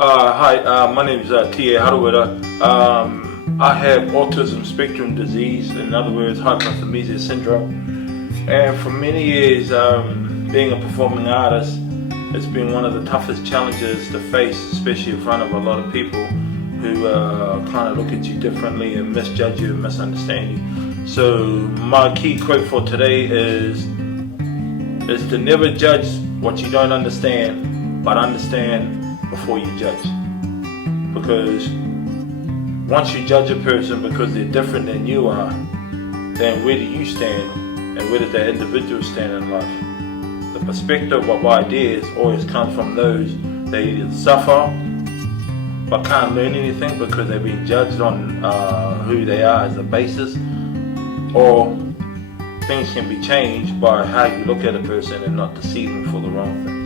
Hi, my name is Tihei Harawira. I have autism spectrum disease, in other words, hyperthymesia syndrome. And for many years, being a performing artist, it's been one of the toughest challenges to face, especially in front of a lot of people who kind of look at you differently and misjudge you and misunderstand you. So my key quote for today is to never judge what you don't understand, but understand before you judge. Because once you judge a person because they're different than you are, then where do you stand and where does that individual stand in life? The perspective of ideas always comes from those that either suffer but can't learn anything because they've been judged on who they are as a basis, or things can be changed by how you look at a person and not deceive them for the wrong thing.